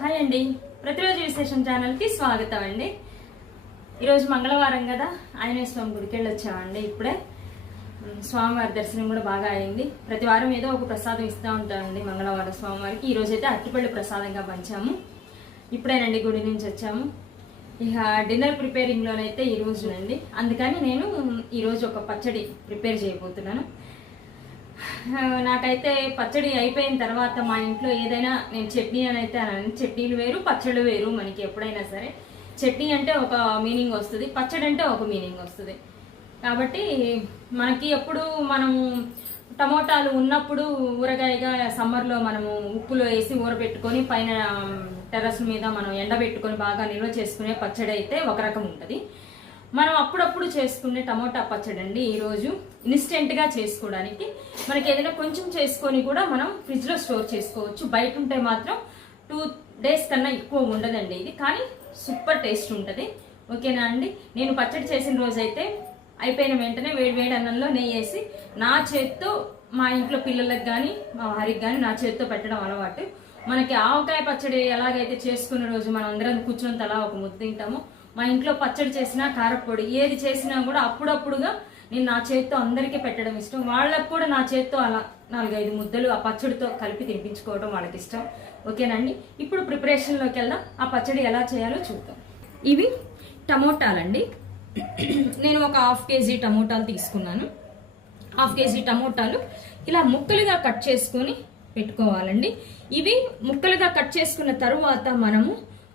Hi అండి, ప్రతిరోజు విశేషం ఛానల్కి స్వాగతం అండి. ఈరోజు మంగళవారం కదా, ఆంజనేయ స్వామి గుడికి వెళ్ళి వచ్చామండి. ఇప్పుడే స్వామివారి దర్శనం కూడా బాగా అయింది. ప్రతి వారం ఏదో ఒక ప్రసాదం ఇస్తూ ఉంటామండి మంగళవారం స్వామివారికి. ఈరోజు అయితే అరటిపళ్ళు ప్రసాదంగా పంచాము. ఇప్పుడేనండి గుడి నుంచి వచ్చాము. ఇక డిన్నర్ ప్రిపేరింగ్లోనైతే ఈరోజు అండి, అందుకని నేను ఈరోజు ఒక పచ్చడి ప్రిపేర్ చేయబోతున్నాను. నాకైతే పచ్చడి అయిపోయిన తర్వాత మా ఇంట్లో ఏదైనా నేను చట్నీ అని అయితే అన్నాను. చట్నీలు వేరు, పచ్చళ్ళు వేరు. మనకి ఎప్పుడైనా సరే చట్నీ అంటే ఒక మీనింగ్ వస్తుంది, పచ్చడి అంటే ఒక మీనింగ్ వస్తుంది. కాబట్టి మనకి ఎప్పుడు మనము టమోటాలు ఉన్నప్పుడు ఊరగాయగా సమ్మర్లో మనము ఉప్పులో వేసి ఊరబెట్టుకొని పైన టెర్రస్ మీద మనం ఎండబెట్టుకొని బాగా నిల్వ చేసుకునే పచ్చడి అయితే ఒక రకం ఉంటుంది. మనం అప్పుడప్పుడు చేసుకునే టమోటా పచ్చడి అండి ఈరోజు ఇన్స్టెంట్గా చేసుకోవడానికి. మనకి ఏదైనా కొంచెం చేసుకొని కూడా మనం ఫ్రిడ్జ్లో స్టోర్ చేసుకోవచ్చు. బయట ఉంటే మాత్రం 2 days కన్నా ఎక్కువ ఉండదండి ఇది, కానీ సూపర్ టేస్ట్ ఉంటుంది. ఓకేనా అండి. నేను పచ్చడి చేసిన రోజు అయితే అయిపోయిన వెంటనే వేడి అన్నంలో నెయ్యి వేసి నా చేత్తో మా ఇంట్లో పిల్లలకు కానీ మా వారికి కానీ నా చేత్తో పెట్టడం అలవాటు. మనకి ఆవకాయ పచ్చడి ఎలాగైతే చేసుకునే రోజు మనం అందరం కూర్చొని తలా ఒక ముద్ద తింటామో, మా ఇంట్లో పచ్చడి చేసినా కారపొడి ఏది చేసినా కూడా అప్పుడప్పుడుగా నేను నా చేతితో అందరికీ పెట్టడం ఇష్టం. వాళ్ళకు కూడా నా చేతితో అలా 4-5 ముద్దలు ఆ పచ్చడితో కలిపి తినిపించుకోవడం వాళ్ళకి ఇష్టం. ఓకేనండి. ఇప్పుడు ప్రిపరేషన్లోకి వెళ్దాం. ఆ పచ్చడి ఎలా చేయాలో చూద్దాం. ఇవి టమోటాలండి. నేను ఒక 1/2 kg టమోటాలు తీసుకున్నాను. 1/2 kg టమోటాలు ఇలా ముక్కలుగా కట్ చేసుకొని పెట్టుకోవాలండి. ఇవి ముక్కలుగా కట్ చేసుకున్న తరువాత మనము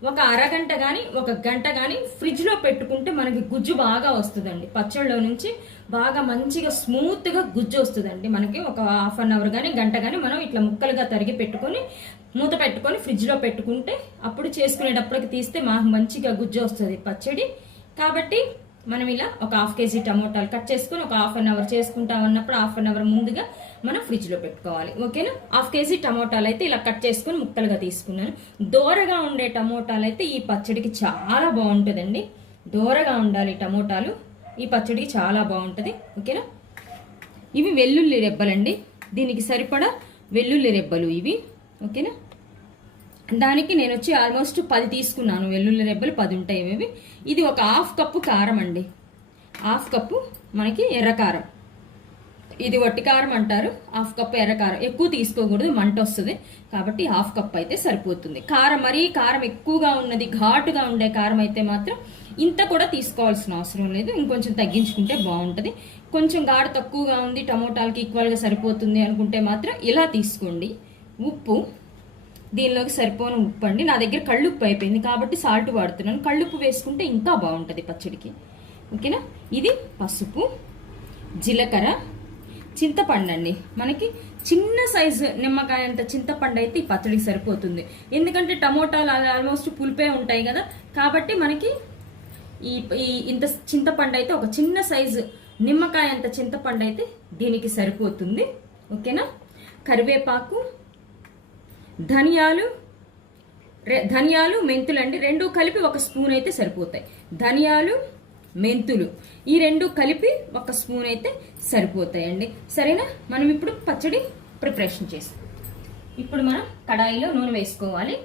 ఒక అరగంట కానీ ఒక గంట కానీ ఫ్రిడ్జ్లో పెట్టుకుంటే మనకి గుజ్జు బాగా వస్తుందండి. పచ్చళ్ళలో నుంచి బాగా మంచిగా స్మూత్గా గుజ్జు వస్తుందండి. మనకి ఒక 1/2 hour కానీ గంట కానీ మనం ఇట్లా ముక్కలుగా తరిగి పెట్టుకొని మూత పెట్టుకొని ఫ్రిడ్జ్లో పెట్టుకుంటే అప్పుడు చేసుకునేటప్పటికి తీస్తే మాకు మంచిగా గుజ్జు వస్తుంది పచ్చడి. కాబట్టి మనం ఇలా ఒక 1/2 kg టమోటాలు కట్ చేసుకొని ఒక 1/2 hour చేసుకుంటాం అన్నప్పుడు 1/2 hour ముందుగా మనం ఫ్రిడ్జ్లో పెట్టుకోవాలి. ఓకేనా. 1/2 kg టమోటాలు అయితే ఇలా కట్ చేసుకొని ముక్కలుగా తీసుకున్నాను. దోరగా ఉండే టమోటాలు అయితే ఈ పచ్చడికి చాలా బాగుంటుందండి. దోరగా ఉండాలి టమోటాలు, ఈ పచ్చడికి చాలా బాగుంటుంది. ఓకేనా. ఇవి వెల్లుల్లి రెబ్బలండి, దీనికి సరిపడా వెల్లుల్లి రెబ్బలు ఇవి. ఓకేనా. దానికి నేను వచ్చి ఆల్మోస్ట్ 10 తీసుకున్నాను. వెల్లుల్లి రెబ్బలు 10 ఉంటాయి ఇవి. ఇది ఒక 1/2 కప్పు కారం అండి. 1/2 కప్పు మనకి ఎర్రకారం, ఇది వట్టి కారం అంటారు. 1/2 కప్పు ఎర్రకారం, ఎక్కువ తీసుకోకూడదు, మంట వస్తుంది. కాబట్టి 1/2 కప్పు అయితే సరిపోతుంది. కారం మరీ కారం ఎక్కువగా ఉన్నది, ఘాటుగా ఉండే కారం అయితే మాత్రం ఇంత కూడా తీసుకోవాల్సిన అవసరం లేదు, ఇంకొంచెం తగ్గించుకుంటే బాగుంటుంది. కొంచెం ఘాటు తక్కువగా ఉంది, టమోటాలకి ఈక్వల్గా సరిపోతుంది అనుకుంటే మాత్రం ఇలా తీసుకోండి. ఉప్పు, దీనిలోకి సరిపోని ఉప్పు అండి. నా దగ్గర కళ్ళుప్పు అయిపోయింది కాబట్టి సాల్ట్ వాడుతున్నాను. కళ్ళుప్పు వేసుకుంటే ఇంకా బాగుంటుంది పచ్చడికి. ఓకేనా. ఇది పసుపు, జీలకర్ర, చింతపండు అండి. మనకి చిన్న సైజు నిమ్మకాయ అంత చింతపండు అయితే ఈ పచ్చడికి సరిపోతుంది. ఎందుకంటే టమోటాలు ఆల్మోస్ట్ పులిపే ఉంటాయి కదా, కాబట్టి మనకి ఇంత చింతపండు అయితే, ఒక చిన్న సైజు నిమ్మకాయ అంత చింతపండు అయితే దీనికి సరిపోతుంది. ఓకేనా. కరివేపాకు, ధనియాలు, మెంతులు అండి. 2 కలిపి 1 స్పూన్ అయితే సరిపోతాయి. ధనియాలు, మెంతులు ఈ 2 కలిపి 1 స్పూన్ అయితే సరిపోతాయండి. సరేనా. మనం ఇప్పుడు పచ్చడి ప్రిపరేషన్ చేస్తాం. ఇప్పుడు మనం కడాయిలో నూనె వేసుకోవాలి.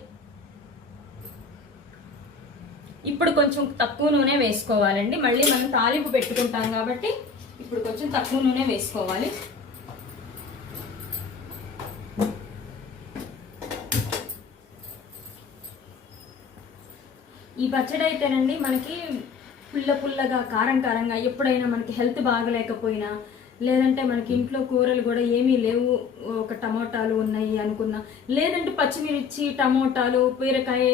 ఇప్పుడు కొంచెం తక్కువ నూనె వేసుకోవాలండి, మళ్ళీ మనం తాలింపు పెట్టుకుంటాం కాబట్టి ఇప్పుడు కొంచెం తక్కువ నూనె వేసుకోవాలి. ఈ పచ్చడి అయితేనండి మనకి పుల్లగా కారంగా, ఎప్పుడైనా మనకి హెల్త్ బాగలేకపోయినా, లేదంటే మనకి ఇంట్లో కూరలు కూడా ఏమీ లేవు, ఒక టమోటాలు ఉన్నాయి అనుకున్నా, లేదంటే పచ్చిమిర్చి, టమోటాలు, బీరకాయ,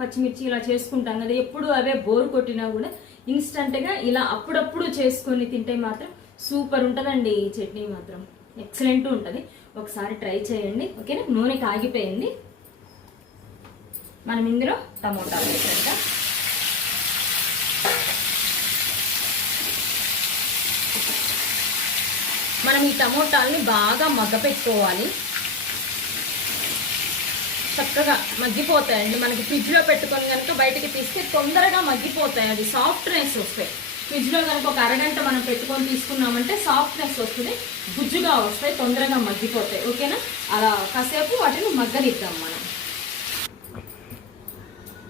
పచ్చిమిర్చి ఇలా చేసుకుంటాం కదా, ఎప్పుడు అవే బోరు కొట్టినా కూడా ఇన్స్టంట్గా ఇలా అప్పుడప్పుడు చేసుకొని తింటే మాత్రం సూపర్ ఉంటుందండి. ఈ చట్నీ మాత్రం ఎక్సలెంట్ ఉంటుంది. ఒకసారి ట్రై చేయండి. ఓకేనా. నూనె కాగిపోయింది. మనం ఇందులో టమోటాలు వేసాక మనం ఈ టమోటాలని బాగా మగ్గపెట్టుకోవాలి. చక్కగా మగ్గిపోతాయండి. మనకి ఫ్రిడ్జ్లో పెట్టుకొని కనుక బయటకి తీస్తే తొందరగా మగ్గిపోతాయి, అది సాఫ్ట్నెస్ వస్తాయి. ఫ్రిడ్జ్లో కనుక ఒక అరగంట మనం పెట్టుకొని తీసుకున్నామంటే సాఫ్ట్నెస్ వస్తుంది, గుజ్జుగా వస్తాయి, తొందరగా మగ్గిపోతాయి. ఓకేనా. అలా కాసేపు వాటిని మగ్గనిద్దాం మనం.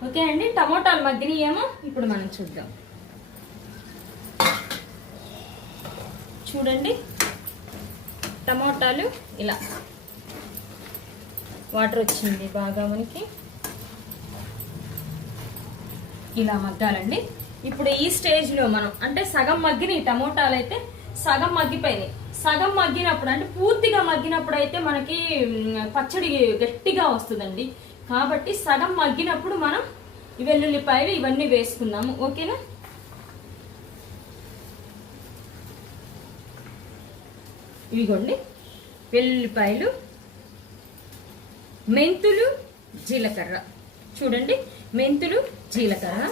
ఓకే అండి, టమోటాలు మగ్గినాయేమో ఇప్పుడు మనం చూద్దాం. చూడండి టమోటాలు ఇలా వాటర్ వచ్చింది బాగా మనకి, ఇలా మగ్గాలండి. ఇప్పుడు ఈ స్టేజ్లో మనం అంటే సగం మగ్గిన ఈ టమోటాలు అయితే సగం మగ్గిపోయినాయి. సగం మగ్గినప్పుడు అంటే పూర్తిగా మగ్గినప్పుడు అయితే మనకి పచ్చడి గట్టిగా వస్తుందండి. కాబట్టి సగం మగ్గినప్పుడు మనం ఈ వెల్లుల్లిపాయలు ఇవన్నీ వేసుకుందాము. ఓకేనా? ఇవిగోండి వెల్లుల్లిపాయలు, మెంతులు, జీలకర్ర. చూడండి మెంతులు, జీలకర్ర.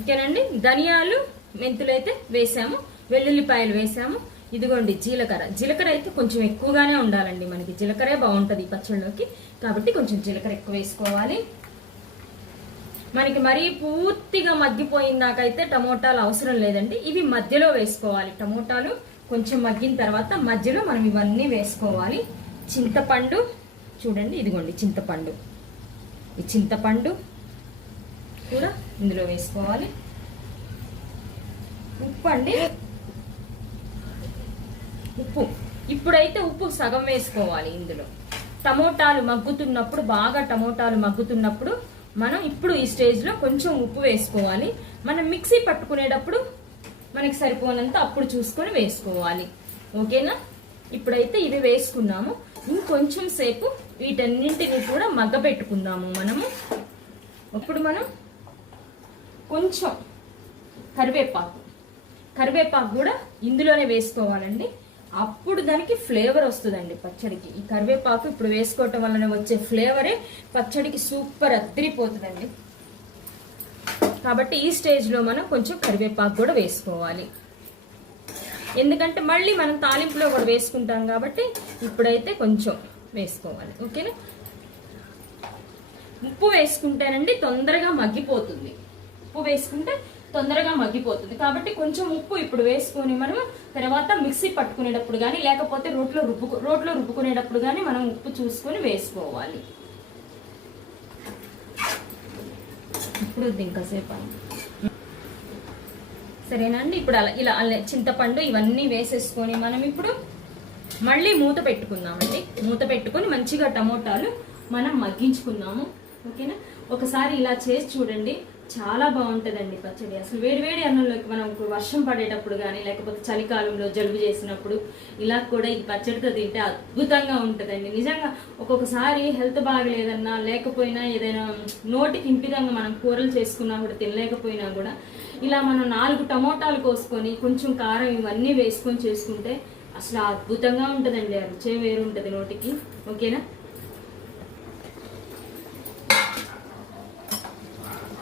ఓకేనండి, ధనియాలు, మెంతులు అయితే వేసాము, వెల్లుల్లిపాయలు వేసాము. ఇదిగోండి జీలకర్ర. జీలకర్ర అయితే కొంచెం ఎక్కువగానే ఉండాలండి, మనకి జీలకర్రే బాగుంటుంది పచ్చళ్ళలోకి. కాబట్టి కొంచెం జీలకర్ర ఎక్కువ వేసుకోవాలి. మనకి మరీ పూర్తిగా మగ్గిపోయిందాకైతే టమోటాలు అవసరం లేదండి, ఇవి మధ్యలో వేసుకోవాలి. టమోటాలు కొంచెం మగ్గిన తర్వాత మధ్యలో మనం ఇవన్నీ వేసుకోవాలి. చింతపండు చూడండి, ఇదిగోండి చింతపండు. ఈ చింతపండు కూడా ఇందులో వేసుకోవాలి. ఉప్పు అండి, ఉప్పు ఇప్పుడైతే ఉప్పు సగం వేసుకోవాలి ఇందులో. టమోటాలు మగ్గుతున్నప్పుడు, బాగా టమోటాలు మగ్గుతున్నప్పుడు మనం ఇప్పుడు ఈ స్టేజ్లో కొంచెం ఉప్పు వేసుకోవాలి. మనం మిక్సీ పట్టుకునేటప్పుడు మనకి సరిపోనంత అప్పుడు చూసుకొని వేసుకోవాలి. ఓకేనా? ఇప్పుడైతే ఇవి వేసుకున్నాము. ఇంకొంచెం సేపు వీటన్నింటినీ కూడా మగ్గబెట్టుకుందాము మనము. ఇప్పుడు మనం కొంచెం కరివేపాకు కూడా ఇందులోనే వేసుకోవాలండి. అప్పుడు దానికి ఫ్లేవర్ వస్తుందండి పచ్చడికి. ఈ కరివేపాకు ఇప్పుడు వేసుకోవటం వలన వచ్చే ఫ్లేవరే పచ్చడికి సూపర్ అద్దరిపోతుందండి. కాబట్టి ఈ స్టేజ్లో మనం కొంచెం కరివేపాకు కూడా వేసుకోవాలి. ఎందుకంటే మళ్ళీ మనం తాలింపులో కూడా వేసుకుంటాం కాబట్టి ఇప్పుడైతే కొంచెం వేసుకోవాలి. ఓకేనా? ఉప్పు వేసుకుంటేనండి తొందరగా మగ్గిపోతుంది. ఉప్పు వేసుకుంటే తొందరగా మగ్గిపోతుంది. కాబట్టి కొంచెం ఉప్పు ఇప్పుడు వేసుకొని మనం తర్వాత మిక్సీ పట్టుకునేటప్పుడు కానీ లేకపోతే రోట్లో రుబ్బుకునేటప్పుడు కానీ మనం ఉప్పు చూసుకొని వేసుకోవాలి. ఇప్పుడు ఇంకాసేపు సరేనండి. ఇప్పుడు ఇలా చింతపండు ఇవన్నీ వేసేసుకొని మనం ఇప్పుడు మళ్ళీ మూత పెట్టుకుందామండి. మూత పెట్టుకొని మంచిగా టమోటాలు మనం మగ్గించుకుందాము. ఓకేనా? ఒకసారి ఇలా చేసి చూడండి, చాలా బాగుంటుందండి పచ్చడి. అసలు వేడి అన్నంలోకి మనం వర్షం పడేటప్పుడు కానీ లేకపోతే చలికాలంలో జలుబు చేసినప్పుడు ఇలా కూడా ఈ పచ్చడితో తింటే అద్భుతంగా ఉంటుందండి. నిజంగా ఒక్కొక్కసారి హెల్త్ బాగలేదన్నా లేకపోయినా ఏదైనా నోటికి ఇంపిదంగా మనం కూరలు చేసుకున్నా కూడా తినలేకపోయినా కూడా ఇలా మనం 4 టమోటాలు కోసుకొని కొంచెం కారం ఇవన్నీ వేసుకొని చేసుకుంటే అసలు అద్భుతంగా ఉంటుందండి. ఆ రుచే వేరు ఉంటుంది నోటికి. ఓకేనా?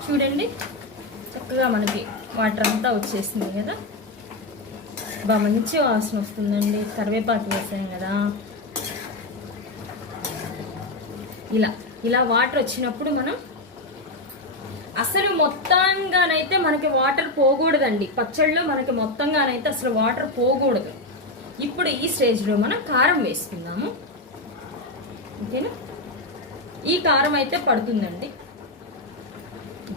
చూడండి చక్కగా మనకి వాటర్ అంతా వచ్చేసింది కదా, బాగా మంచి వాసన వస్తుందండి. కరివేపాకు వేసాం కదా. ఇలా వాటర్ వచ్చినప్పుడు మనం అసలు మొత్తంగానైతే మనకి వాటర్ పోకూడదండి పచ్చళ్ళలో. మనకి మొత్తంగానైతే అసలు వాటర్ పోకూడదు. ఇప్పుడు ఈ స్టేజ్లో మనం కారం వేసుకుందాము. ఓకేనా? ఈ కారం అయితే పడుతుందండి.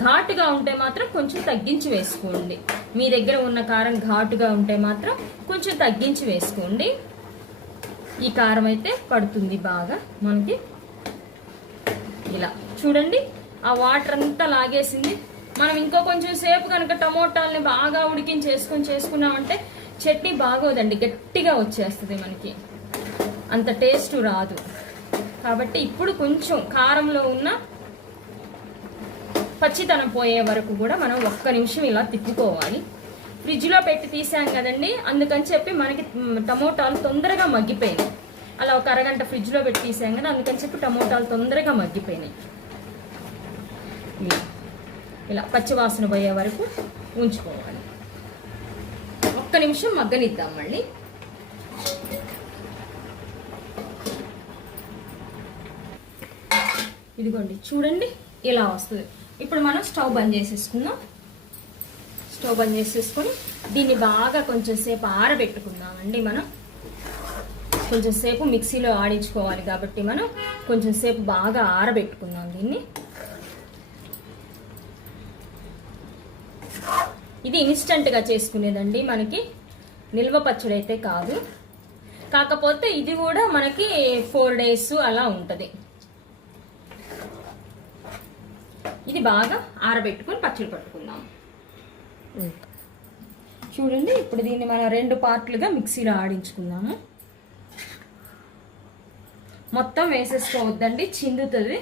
ఘాటుగా ఉంటే మాత్రం కొంచెం తగ్గించి వేసుకోండి. మీ దగ్గర ఉన్న కారం ఘాటుగా ఉంటే మాత్రం కొంచెం తగ్గించి వేసుకోండి. ఈ కారం అయితే పడుతుంది బాగా మనకి. ఇలా చూడండి ఆ వాటర్ అంతా లాగేసింది. మనం ఇంకో కొంచెం సేపు కనుక టమోటాలని బాగా చేసుకున్నామంటే చట్నీ బాగోదండి, గట్టిగా వచ్చేస్తుంది మనకి, అంత టేస్ట్ రాదు. కాబట్టి ఇప్పుడు కొంచెం కారంలో ఉన్న పచ్చితనం పోయే వరకు కూడా మనం 1 నిమిషం ఇలా తిప్పుకోవాలి. ఫ్రిడ్జ్లో పెట్టి తీసాం కదండి, అందుకని చెప్పి మనకి టమోటాలు తొందరగా మగ్గిపోయినాయి. అలా 1 అరగంట ఫ్రిడ్జ్లో పెట్టి తీసాం కదా, అందుకని చెప్పి టమోటాలు తొందరగా మగ్గిపోయినాయి. ఇలా పచ్చివాసన పోయే వరకు ఉంచుకోవాలి. 1 నిమిషం మగ్గనిద్దాం మళ్ళీ. ఇదిగోండి చూడండి ఇలా వస్తుంది. ఇప్పుడు మనం స్టవ్ బంద్ చేసేసుకుందాం. స్టవ్ బంద్ చేసేసుకొని దీన్ని బాగా కొంచెం సేపు ఆరబెట్టుకుందామండి మనం. కొంచెం సేపు మిక్సీలో ఆడించుకోవాలి కాబట్టి మనం కొంచెం సేపు బాగా ఆరబెట్టుకుందాం దీన్ని. ఇది ఇన్స్టంట్గా చేసుకునేదండి, మనకి నిల్వ పచ్చడి అయితే కాదు. కాకపోతే ఇది కూడా మనకి 4 days అలా ఉంటుంది. ఇది బాగా ఆరబెట్టుకొని పచ్చడి పట్టుకుందాం. చూడండి, ఇప్పుడు దీన్ని మనం 2 పార్ట్లుగా మిక్సీలో ఆడించుకుందాము. మొత్తం వేసేసుకోవద్దండి, చిందుతుంది,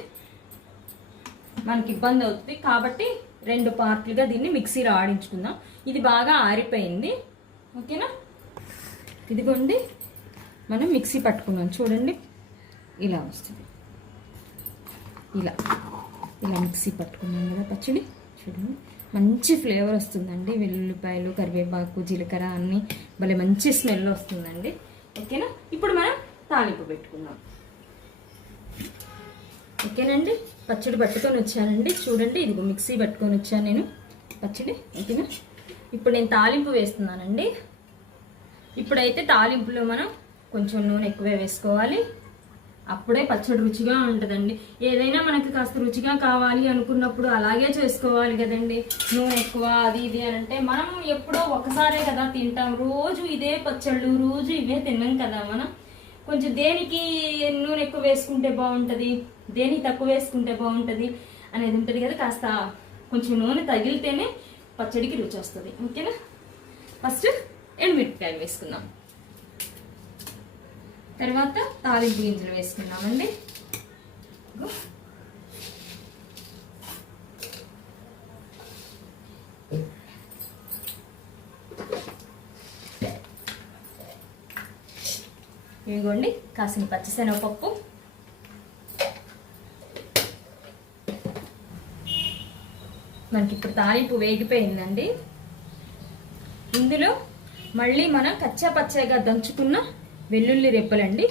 మనకి ఇబ్బంది అవుతుంది. కాబట్టి 2 పార్ట్లుగా దీన్ని మిక్సీలో ఆడించుకుందాం. ఇది బాగా ఆరిపోయింది, ఓకేనా. ఇదిగోండి, మనం మిక్సీ పట్టుకున్నాం. చూడండి, ఇలా వస్తుంది. ఇలా మిక్సీ పట్టుకున్నాం కదా పచ్చడి. చూడండి, మంచి ఫ్లేవర్ వస్తుందండి. వెల్లుల్లిపాయలు, కరివేపాకు, జీలకర్ర అన్నీ భలే మంచి స్మెల్ వస్తుందండి, ఓకేనా. ఇప్పుడు మనం తాలింపు పెట్టుకుందాం, ఓకేనండి. పచ్చడి పట్టుకొని వచ్చానండి. చూడండి, ఇదిగో మిక్సీ పట్టుకొని వచ్చాను నేను పచ్చడి, ఓకేనా. ఇప్పుడు నేను తాలింపు వేస్తున్నానండి. ఇప్పుడైతే తాలింపులో మనం కొంచెం నూనె ఎక్కువే వేసుకోవాలి, అప్పుడే పచ్చడి రుచిగా ఉంటుందండి. ఏదైనా మనకి కాస్త రుచిగా కావాలి అనుకున్నప్పుడు అలాగే చేసుకోవాలి కదండి. నూనె ఎక్కువ అది ఇది అని అంటే మనం ఎప్పుడో ఒకసారే కదా తింటాం. రోజు ఇదే పచ్చళ్ళు, రోజు ఇవే తిన్నాం కదా మనం. కొంచెం దేనికి నూనె ఎక్కువ వేసుకుంటే బాగుంటుంది, దేనికి తక్కువ వేసుకుంటే బాగుంటుంది అనేది ఉంటుంది కదా. కాస్త కొంచెం నూనె తగిలితేనే పచ్చడికి రుచి వస్తుంది, ఓకేనా. ఫస్ట్ ఎండుమిరపకాయలు వేసుకుందాం, తర్వాత తాలింపు గింజలు వేసుకున్నామండి. ఇదిగోండి కాసిన పచ్చిశనగపప్పు, మనకి ఇప్పుడు తాలింపు వేగిపోయిందండి. ఇందులో మళ్ళీ మనం కచ్చా పచ్చగా దంచుకున్న వెల్లుల్లి రెబ్బలండి.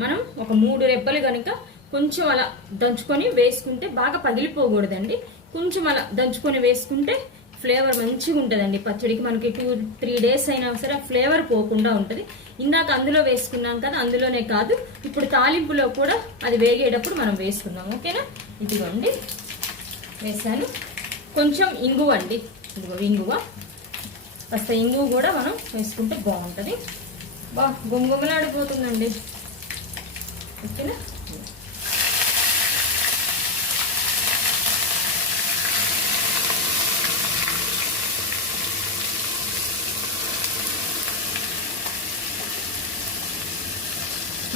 మనం ఒక 3 రెబ్బలు కనుక కొంచెం అలా దంచుకొని వేసుకుంటే, బాగా పగిలిపోకూడదండి, కొంచెం అలా దంచుకొని వేసుకుంటే ఫ్లేవర్ మంచిగా ఉంటుందండి పచ్చడికి. మనకి 2-3 days అయినా సరే ఫ్లేవర్ పోకుండా ఉంటుంది. ఇందాక అందులో వేసుకున్నాం కదా, అందులోనే కాదు ఇప్పుడు తాలింపులో కూడా అది వేగేటప్పుడు మనం వేసుకున్నాం, ఓకేనా. ఇదిగోండి వేసాను. కొంచెం ఇంగువ అండి, ఇదిగో ఇంగువ, కాస్త ఇంగువ కూడా మనం వేసుకుంటే బాగుంటుంది. గుమగుమలాడిపోతుందండి, ఓకేనా.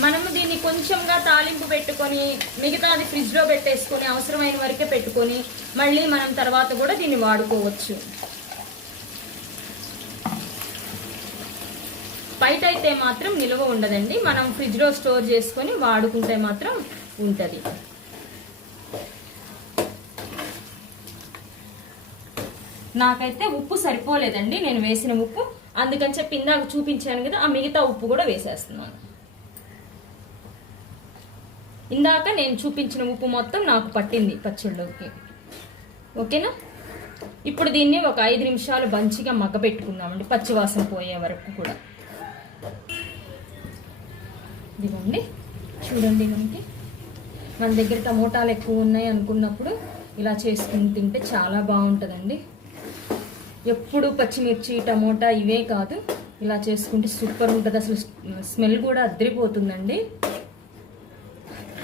మనము దీన్ని కొంచెంగా తాలింపు పెట్టుకొని మిగతాది ఫ్రిడ్జ్లో పెట్టేసుకొని అవసరమైన వరకే పెట్టుకొని మళ్ళీ మనం తర్వాత కూడా దీన్ని వాడుకోవచ్చు. బయట అయితే మాత్రం నిల్వ ఉండదండి, మనం ఫ్రిడ్జ్లో స్టోర్ చేసుకొని వాడుకుంటే మాత్రం ఉంటుంది. నాకైతే ఉప్పు సరిపోలేదండి, నేను వేసిన ఉప్పు, అందుకని చెప్పి ఇందాక చూపించాను కదా, ఆ మిగతా ఉప్పు కూడా వేసేస్తున్నాను. ఇందాక నేను చూపించిన ఉప్పు మొత్తం నాకు పట్టింది పచ్చళ్ళలోకి, ఓకేనా. ఇప్పుడు దీన్ని ఒక 5 నిమిషాలు మంచిగా మగ్గబెట్టుకుందామండి, పచ్చివాసన పోయే వరకు కూడా. ఇదిగోండి చూడండి, మనకి మన దగ్గర టమోటాలు ఎక్కువ ఉన్నాయి అనుకున్నప్పుడు ఇలా చేసుకుని తింటే చాలా బాగుంటుందండి. ఎప్పుడు పచ్చిమిర్చి, టమోటా ఇవే కాదు, ఇలా చేసుకుంటే సూపర్ ఉంటుంది. అసలు స్మెల్ కూడా అద్దరిపోతుందండి,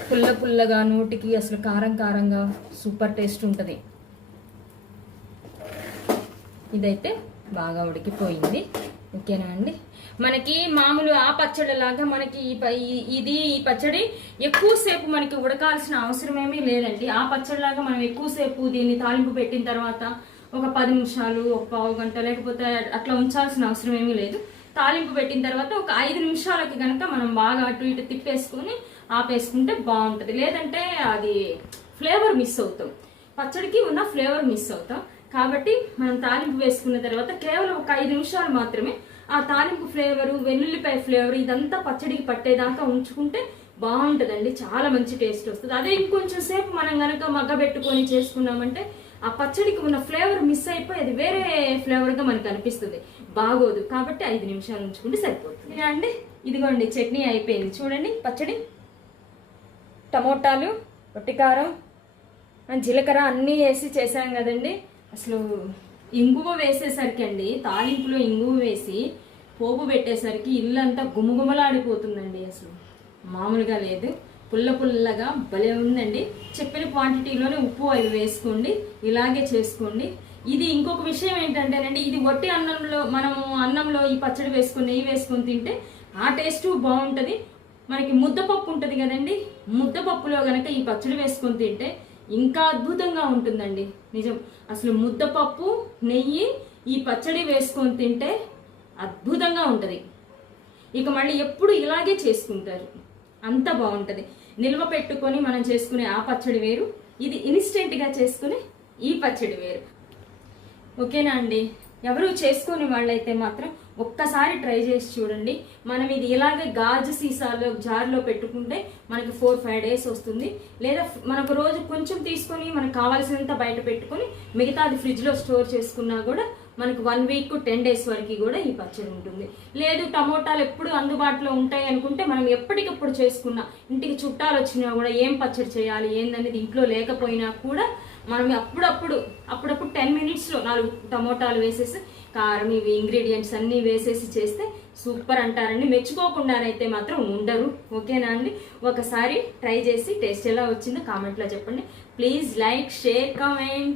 పుల్ల పుల్లగా, నోటికి అసలు కారం కారంగా సూపర్ టేస్ట్ ఉంటుంది. ఇదైతే బాగా ఉడికిపోయింది, ఓకేనా అండి. మనకి మామూలు ఆ పచ్చడిలాగా మనకి ఈ పచ్చడి ఎక్కువసేపు మనకి ఉడకాల్సిన అవసరం ఏమీ లేదండి. ఆ పచ్చడిలాగా మనం ఎక్కువసేపు దీన్ని తాలింపు పెట్టిన తర్వాత ఒక 10 నిమిషాలు, ఒక పావు గంట లేకపోతే అట్లా ఉంచాల్సిన అవసరం ఏమీ లేదు. తాలింపు పెట్టిన తర్వాత ఒక 5 నిమిషాలకి కనుక మనం బాగా అటు ఇటు తిప్పేసుకొని ఆపేసుకుంటే బాగుంటుంది. లేదంటే అది ఫ్లేవర్ మిస్ అవుతాం, పచ్చడికి ఉన్న ఫ్లేవర్ మిస్ అవుతాం. కాబట్టి మనం తాలింపు వేసుకున్న తర్వాత కేవలం ఒక 5 నిమిషాలు మాత్రమే ఆ తాలింపు ఫ్లేవరు, వెల్లుల్లిపాయ ఫ్లేవర్ ఇదంతా పచ్చడికి పట్టేదాకా ఉంచుకుంటే బాగుంటుందండి, చాలా మంచి టేస్ట్ వస్తుంది. అదే ఇంకొంచెం సేపు మనం కనుక మగ్గబెట్టుకొని చేసుకున్నామంటే ఆ పచ్చడికి ఉన్న ఫ్లేవర్ మిస్ అయిపోయి అది వేరే ఫ్లేవర్గా మనకు అనిపిస్తుంది, బాగోదు. కాబట్టి 5 నిమిషాలు ఉంచుకుంటే సరిపోతుంది అండి. ఇదిగోండి చట్నీ అయిపోయింది చూడండి. పచ్చడి, టమోటాలు, ఒట్టికారం, జీలకర్ర అన్నీ వేసి చేసాం కదండి. అసలు ఇంగువ వేసేసరికి అండి, తాలింపులో ఇంగువ వేసి పోపు పెట్టేసరికి ఇల్లంతా గుమగుమలాడిపోతుందండి. అసలు మామూలుగా లేదు, పుల్ల పుల్లగా భలే ఉందండి. చెప్పిన క్వాంటిటీలోనే ఉప్పు అవి వేసుకోండి, ఇలాగే చేసుకోండి. ఇది ఇంకొక విషయం ఏంటంటేనండి, ఇది వట్టి అన్నంలో మనము అన్నంలో ఈ పచ్చడి వేసుకొని నెయ్యి వేసుకొని తింటే ఆ టేస్ట్ బాగుంటుంది. మనకి ముద్దపప్పు ఉంటుంది కదండి, ముద్దపప్పులో గనక ఈ పచ్చడి వేసుకొని తింటే ఇంకా అద్భుతంగా ఉంటుందండి. నిజం, అసలు ముద్దపప్పు నెయ్యి ఈ పచ్చడి వేసుకొని తింటే అద్భుతంగా ఉంటుంది. ఇక మళ్ళీ ఎప్పుడు ఇలాగే చేసుకుంటారు, అంత బాగుంటుంది. నిల్వ పెట్టుకొని మనం చేసుకునే ఆ పచ్చడి వేరు, ఇది ఇన్స్టెంట్గా చేసుకునే ఈ పచ్చడి వేరు. ఓకేనా అండి? ఎవరు చేసుకునే వాళ్ళైతే మాత్రం ఒక్కసారి ట్రై చేసి చూడండి. మనం ఇది ఇలాగే గాజు సీసాలో జార్లో పెట్టుకుంటే మనకి 4-5 డేస్ వస్తుంది. లేదా మనకు రోజు కొంచెం తీసుకొని మనకు కావాల్సినంత బయట పెట్టుకొని మిగతాది ఫ్రిడ్జ్లో స్టోర్ చేసుకున్నా కూడా మనకు 1 వీక్ 10 డేస్ వరకు కూడా ఈ పచ్చడి ఉంటుంది. లేదు టమోటాలు ఎప్పుడు అందుబాటులో ఉంటాయి అనుకుంటే మనం ఎప్పటికప్పుడు చేసుకున్నా, ఇంటికి చుట్టాలు వచ్చినా కూడా ఏం పచ్చడి చేయాలి ఏందనేది ఇంట్లో లేకపోయినా కూడా మనం అప్పుడప్పుడు 10 మినిట్స్లో 4 టమోటాలు వేసేసి కారం ఇవి ఇంగ్రీడియంట్స్ అన్నీ వేసేసి చేస్తే సూపర్ అంటారండి. మెచ్చుకోకుండానైతే మాత్రం ఉండరు. ఓకేనా అండి? ఒకసారి ట్రై చేసి టేస్ట్ ఎలా వచ్చిందో కామెంట్లో చెప్పండి. Please like, share, comment.